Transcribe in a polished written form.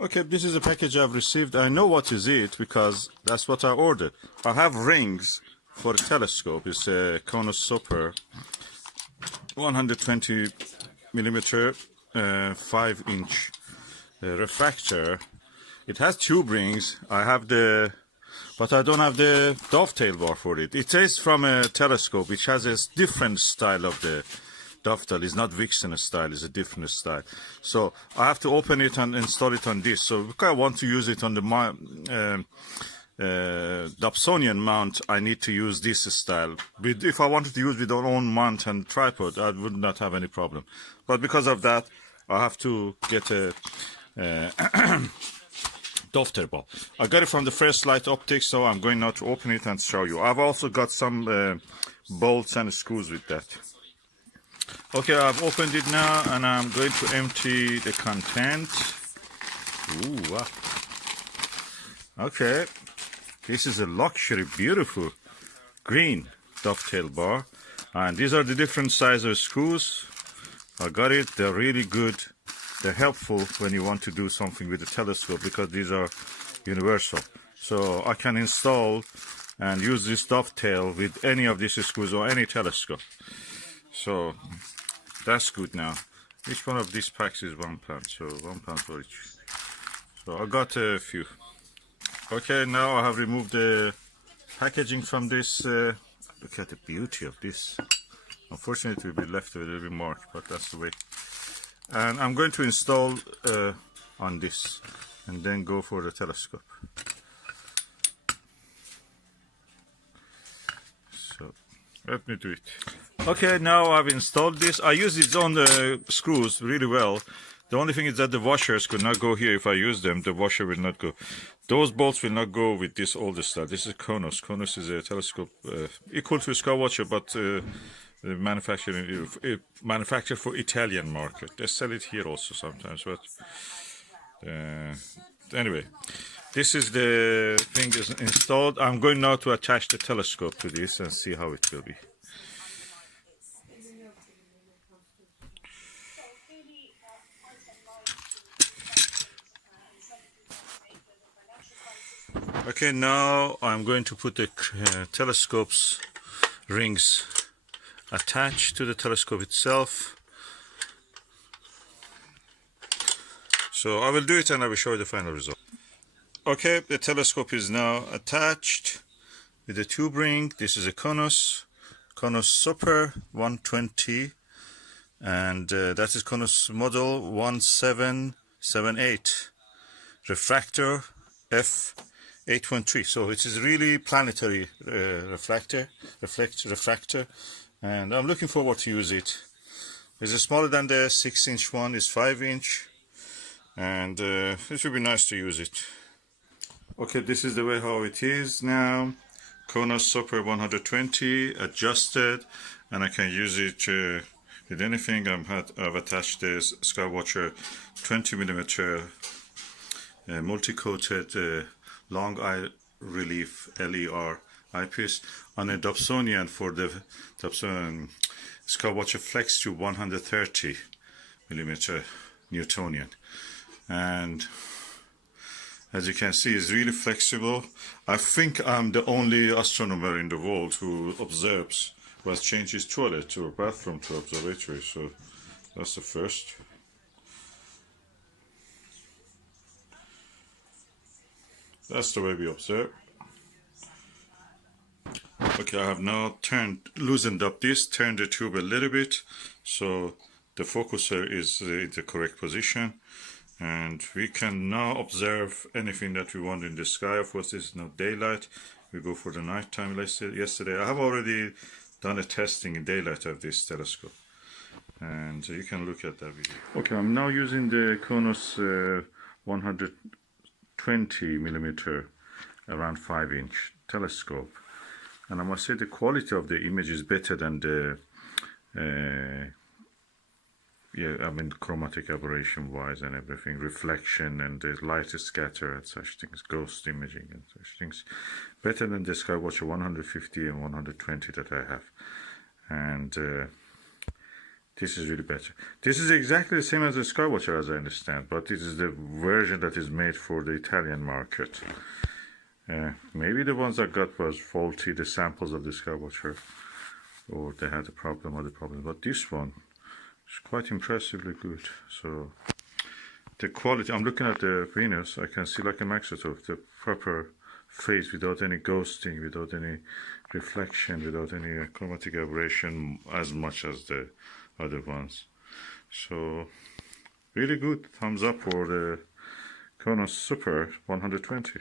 Okay, this is a package I've received. I know what is it because that's what I ordered. I have rings for a telescope. It's a Konusuper 120 millimeter 5-inch refractor. It has tube rings. I have but I don't have the dovetail bar for it. It is from a telescope which has a different style of the dovetail. It's not Vixen style, it's a different style. So I have to open it and install it on this. So if I want to use it on the Dobsonian mount, I need to use this style. If I wanted to use with our own mount and tripod, I would not have any problem. But because of that, I have to get a dovetail bar. I got it from the First Light Optics, so I'm going now to open it and show you. I've also got some bolts and screws with that. Okay, I've opened it now, and I'm going to empty the content. Ooh, wow. Okay, this is a luxury, beautiful green dovetail bar, and these are the different size of screws. I got it. They're really good. They're helpful when you want to do something with the telescope because these are universal. So I can install and use this dovetail with any of these screws or any telescope. So that's good now. Each one of these packs is £1, so £1 for each. So I got a few. Okay, now I have removed the packaging from this. Look at the beauty of this. Unfortunately, it will be left with a little bit marked, but that's the way. And I'm going to install on this and then go for the telescope. So let me do it. Okay, now I've installed this. I use its own screws really well. The only thing is that the washers could not go here. If I use them, the washer will not go. Those bolts will not go with this older style. This is Konus. Konus is a telescope equal to SkyWatcher, but manufactured for Italian market. They sell it here also sometimes, but anyway, this is the thing is installed. I'm going now to attach the telescope to this and see how it will be. Okay, now I'm going to put the telescope's rings attached to the telescope itself. So I will do it and I will show you the final result. Okay, the telescope is now attached with the tube ring. This is a Konusuper 120, and that is Konus model 1778 refractor F813. So it is really planetary refractor, and I'm looking forward to use it. It's smaller than the 6-inch one, it's 5-inch, and it would be nice to use it. Okay, this is the way how it is now. Konusuper 120 adjusted, and I can use it with anything. I've attached this SkyWatcher 20mm multi-coated long eye relief LER eyepiece on a Dobsonian for the Dobsonian SkyWatcher Flex Tube 130mm Newtonian, and as you can see, it's really flexible. I think I'm the only astronomer in the world who observes, who has changed his toilet or bathroom to observatory, so that's the first. That's the way we observe. Okay, I have now loosened up this, turned the tube a little bit, so the focuser is in the correct position, and we can now observe anything that we want in the sky. Of course, this is not daylight. We go for the nighttime. Yesterday, I have already done a testing in daylight of this telescope, and you can look at that video. Okay, I'm now using the Konus 120mm around 5-inch telescope, and I must say the quality of the image is better than the chromatic aberration wise and everything, reflection and the light scatter and such things, ghost imaging and such things, better than the SkyWatcher 150 and 120 that I have. And This is really better. This is exactly the same as the SkyWatcher, as I understand, but this is the version that is made for the Italian market. Maybe the ones I got was faulty, the samples of the SkyWatcher, or they had a problem, other problem. But this one is quite impressively good. So the quality, I'm looking at the Venus, I can see like a maxitoph, the proper phase without any ghosting, without any reflection, without any chromatic aberration as much as the other ones. So really good. Thumbs up for the Konusuper 120.